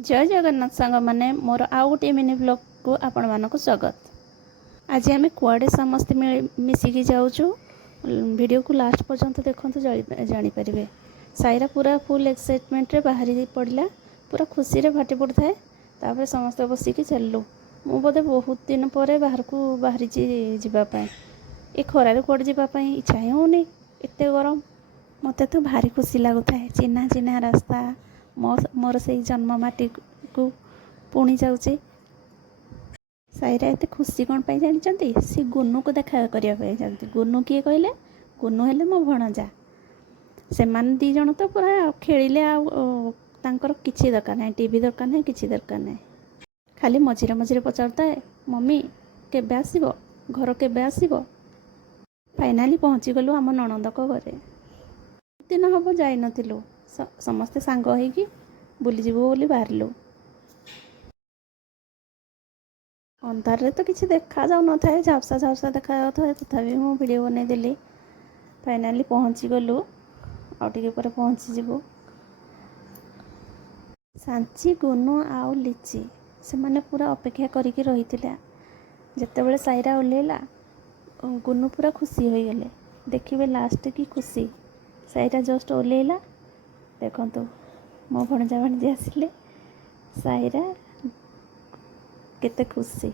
जय जगन्नाथ सांग मैंने मोर आउ गोटे मिनी ब्लॉग को आपण मानक स्वागत। आज आम कुआडे समस्ते मिसिकी जाऊँ। वीडियो को लास्ट पर्यंत देखते जानीपारे। साईरा पूरा फुल एक्साइटमेंट रे बाहरी पड़ा, पूरा खुशी रे फाटी पड़ता है। समस्ते बसिकी चलू। मु बोधे बहुत दिन पर बाहर को बाहरी जावाई। ये खरार कौड़े जावाई इच्छा ही होनी, एत गरम। मत तो भारी खुशी लगुता है। चिन्हा चिन्हा रास्ता, मोर से जन्ममाटी को पुणी जाऊँचे। साईरा एत खुशी कौन पाई जानते? सी गुनू को देखा करने जाती। गुनू किए कहले? गुनू हेले मो भणजा। से दी जन तो पूरा खेलिले। आर किसी दरकार ना, टीवी दरकार ना, किसी दरकार ना। खाली मझिरे मझिरे पचारता है, मम्मी केबे आसीबो, घर केबे आसीबो। फाइनाली पहुँची गलु आम नणंदक घरे। दिन हम जाई नथिलु, समस्ते सांग होइकी बुली जीवु बोली बाहरलु। अंधारे तो किसी देखा जाऊ न था, झापसा झापसा देखा जाता। तथापि मु वीडियो बनै देली। फाइनाली पहुँची गलु, आउटे पर पहुँची जीवु। सांची, गुनू आउ लिची से माने पूरा अपेक्षा करिकी रहिथिला। जेतेबेले साईरा ओल्हेला, गुनू पूरा खुशी हो गले। देखिए लास्ट की खुशी। साईरा जस्ट ओल्हेला, देखंतु मो भणजा भाणजी आसिले। साईरा केते खुशी।